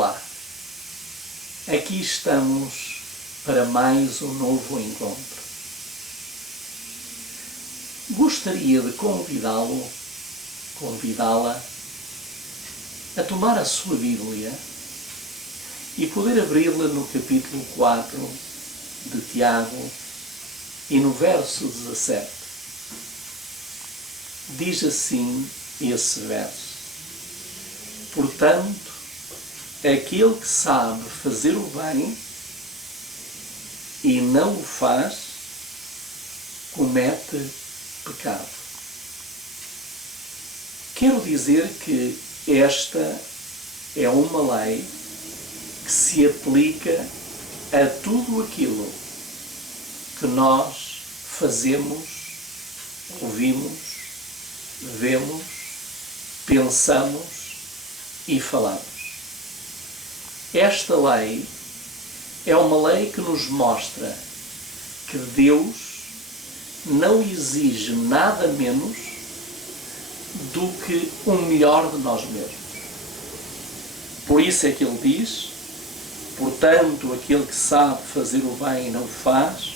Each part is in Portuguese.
Olá, aqui estamos para mais um novo encontro. Gostaria de convidá-la a tomar a sua Bíblia e poder abri-la no capítulo 4 de Tiago e no verso 17. Diz assim esse verso: portanto, aquele que sabe fazer o bem e não o faz, comete pecado. Quero dizer que esta é uma lei que se aplica a tudo aquilo que nós fazemos, ouvimos, vemos, pensamos e falamos. Esta lei é uma lei que nos mostra que Deus não exige nada menos do que o melhor de nós mesmos. Por isso é que ele diz: portanto, aquele que sabe fazer o bem e não o faz,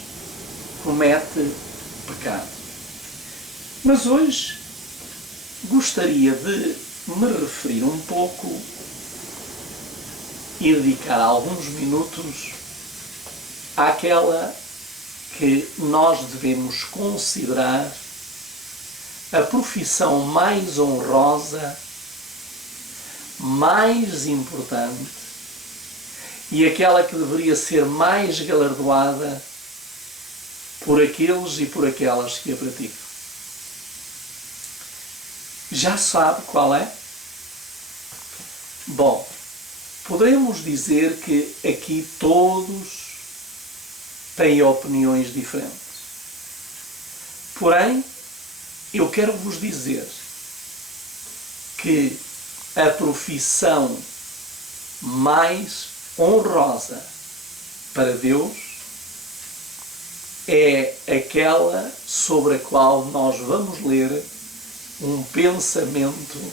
comete pecado. Mas hoje gostaria de me referir um pouco e dedicar alguns minutos àquela que nós devemos considerar a profissão mais honrosa, mais importante e aquela que deveria ser mais galardoada por aqueles e por aquelas que a praticam. Já sabe qual é? Bom, poderemos dizer que aqui todos têm opiniões diferentes. Porém, eu quero vos dizer que a profissão mais honrosa para Deus é aquela sobre a qual nós vamos ler um pensamento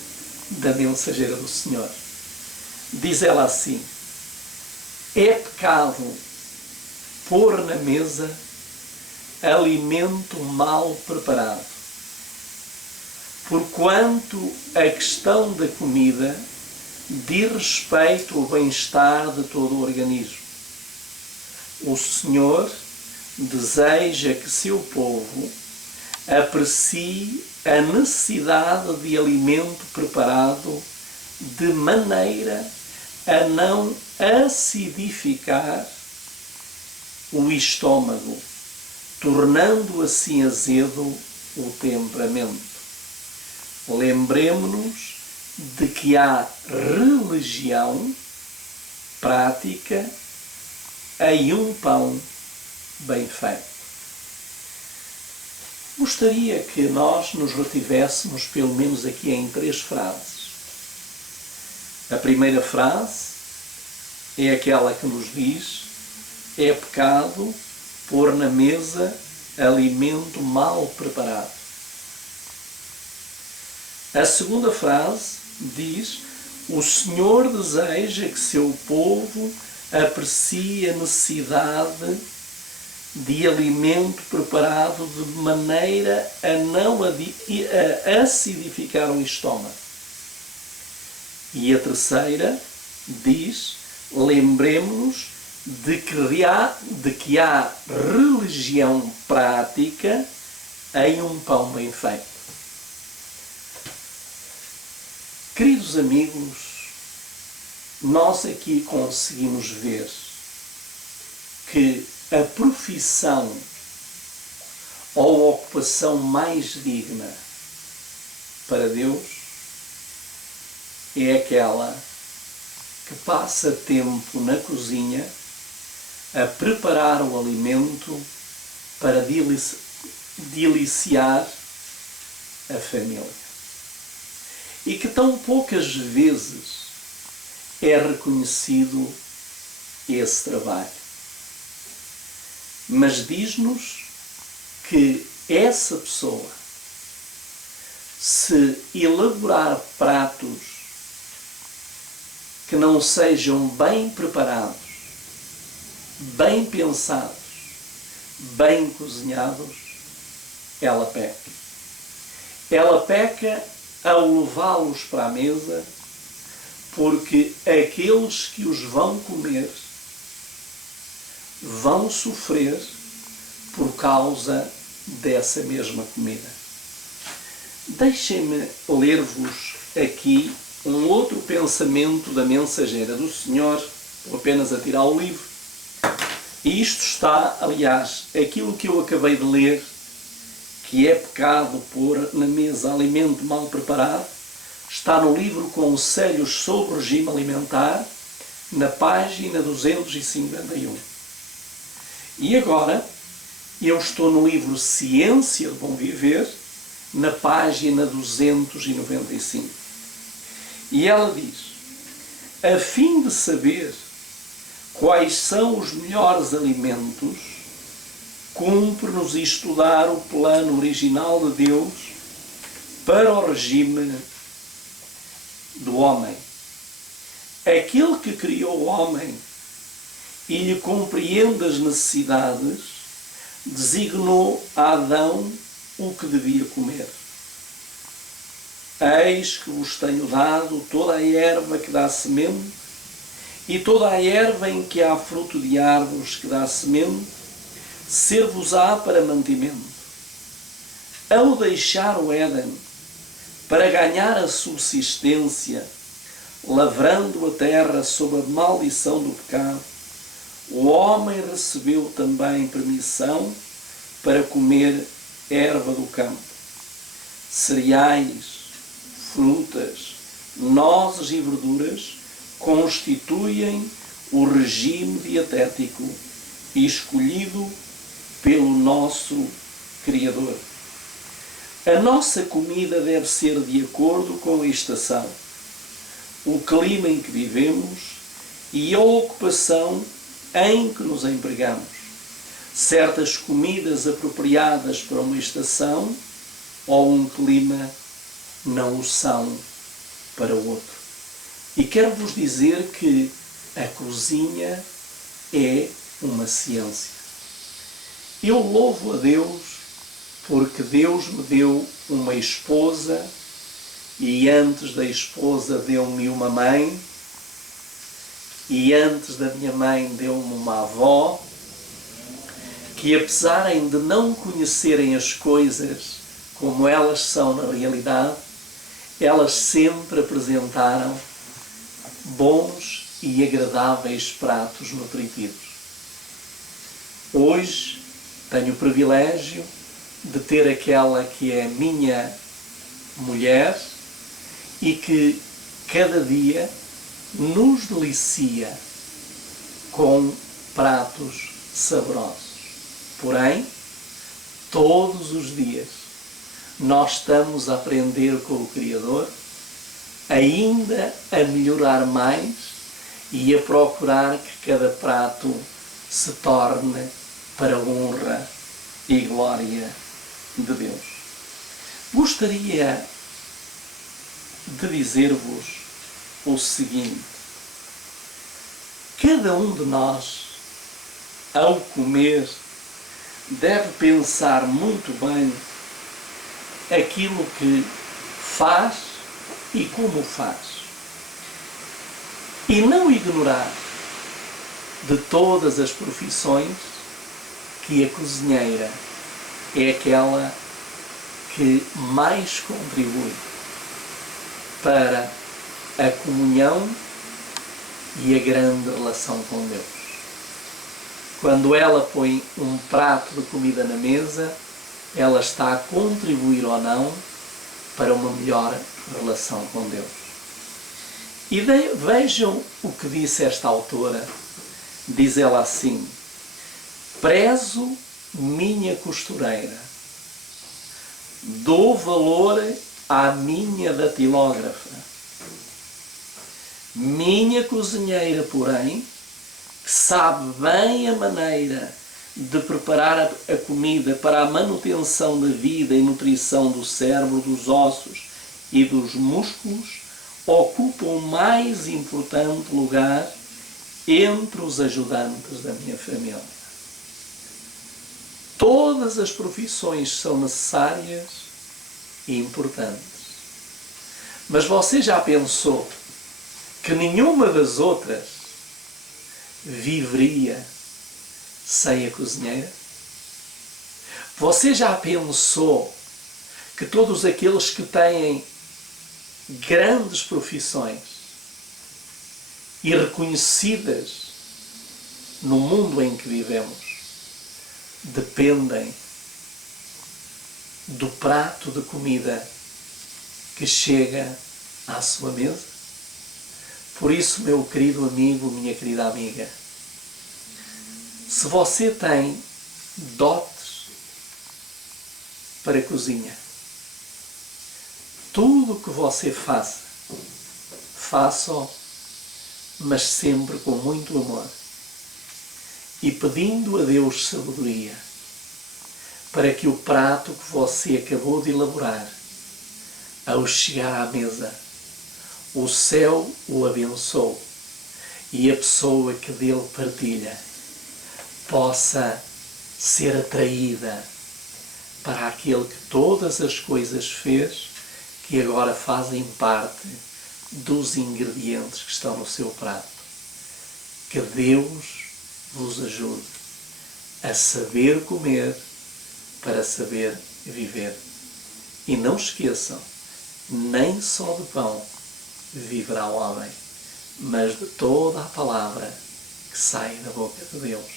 da mensageira do Senhor. Diz ela assim: é pecado pôr na mesa alimento mal preparado, porquanto a questão da comida diz respeito ao bem-estar de todo o organismo. O Senhor deseja que seu povo aprecie a necessidade de alimento preparado de maneira a não acidificar o estômago, tornando assim azedo o temperamento. Lembremo-nos de que há religião prática em um pão bem feito. Gostaria que nós nos retivéssemos pelo menos aqui em 3 frases. A primeira frase é aquela que nos diz: é pecado pôr na mesa alimento mal preparado. A segunda frase diz: o Senhor deseja que seu povo aprecie a necessidade de alimento preparado de maneira a não acidificar o estômago. E a terceira diz: lembremos-nos de que há religião prática em um pão bem feito. Queridos amigos, nós aqui conseguimos ver que a profissão ou a ocupação mais digna para Deus é aquela que passa tempo na cozinha a preparar o alimento para deliciar a família. E que tão poucas vezes é reconhecido esse trabalho. Mas diz-nos que essa pessoa, se elaborar pratos que não sejam bem preparados, bem pensados, bem cozinhados, ela peca. Ela peca ao levá-los para a mesa, porque aqueles que os vão comer vão sofrer por causa dessa mesma comida. Deixem-me ler-vos aqui um outro pensamento da mensageira do Senhor, vou apenas a tirar o livro. E isto está, aliás, aquilo que eu acabei de ler, que é pecado pôr na mesa alimento mal preparado, está no livro Conselhos sobre o Regime Alimentar, na página 251. E agora, eu estou no livro Ciência do Bom Viver, na página 295. E ela diz: a fim de saber quais são os melhores alimentos, cumpre-nos estudar o plano original de Deus para o regime do homem. Aquele que criou o homem e lhe compreende as necessidades, designou a Adão o que devia comer. Eis que vos tenho dado toda a erva que dá semente, e toda a erva em que há fruto de árvores que dá semente, ser-vos-á para mantimento. Ao deixar o Éden, para ganhar a subsistência, lavrando a terra sob a maldição do pecado, o homem recebeu também permissão para comer erva do campo. Cereais, frutas, nozes e verduras constituem o regime dietético escolhido pelo nosso Criador. A nossa comida deve ser de acordo com a estação, o clima em que vivemos e a ocupação em que nos empregamos. Certas comidas apropriadas para uma estação ou um clima não o são para o outro. E quero vos dizer que a cozinha é uma ciência. Eu louvo a Deus porque Deus me deu uma esposa e antes da esposa deu-me uma mãe e antes da minha mãe deu-me uma avó que, apesar de não conhecerem as coisas como elas são na realidade, elas sempre apresentaram bons e agradáveis pratos nutritivos. Hoje tenho o privilégio de ter aquela que é minha mulher e que cada dia nos delicia com pratos saborosos. Porém, todos os dias nós estamos a aprender com o Criador, ainda a melhorar mais e a procurar que cada prato se torne para a honra e glória de Deus. Gostaria de dizer-vos o seguinte: cada um de nós, ao comer, deve pensar muito bem aquilo que faz e como faz. E não ignorar de todas as profissões que a cozinheira é aquela que mais contribui para a comunhão e a grande relação com Deus. Quando ela põe um prato de comida na mesa, ela está a contribuir ou não para uma melhor relação com Deus. E vejam o que disse esta autora. Diz ela assim: prezo minha costureira, dou valor à minha datilógrafa. Minha cozinheira, porém, que sabe bem a maneira de preparar a comida para a manutenção da vida e nutrição do cérebro, dos ossos e dos músculos, ocupa o mais importante lugar entre os ajudantes da minha família. Todas as profissões são necessárias e importantes. Mas você já pensou que nenhuma das outras viveria sem a cozinheira? Você já pensou que todos aqueles que têm grandes profissões e reconhecidas no mundo em que vivemos dependem do prato de comida que chega à sua mesa? Por isso, meu querido amigo, minha querida amiga, se você tem dotes para a cozinha, tudo o que você faça, faça-o, mas sempre com muito amor e pedindo a Deus sabedoria para que o prato que você acabou de elaborar, ao chegar à mesa, o céu o abençoe e a pessoa que dele partilha possa ser atraída para aquele que todas as coisas fez, que agora fazem parte dos ingredientes que estão no seu prato. Que Deus vos ajude a saber comer para saber viver. E não esqueçam, nem só de pão viverá o homem, mas de toda a palavra que sai da boca de Deus.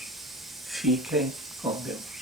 Fiquem com Deus.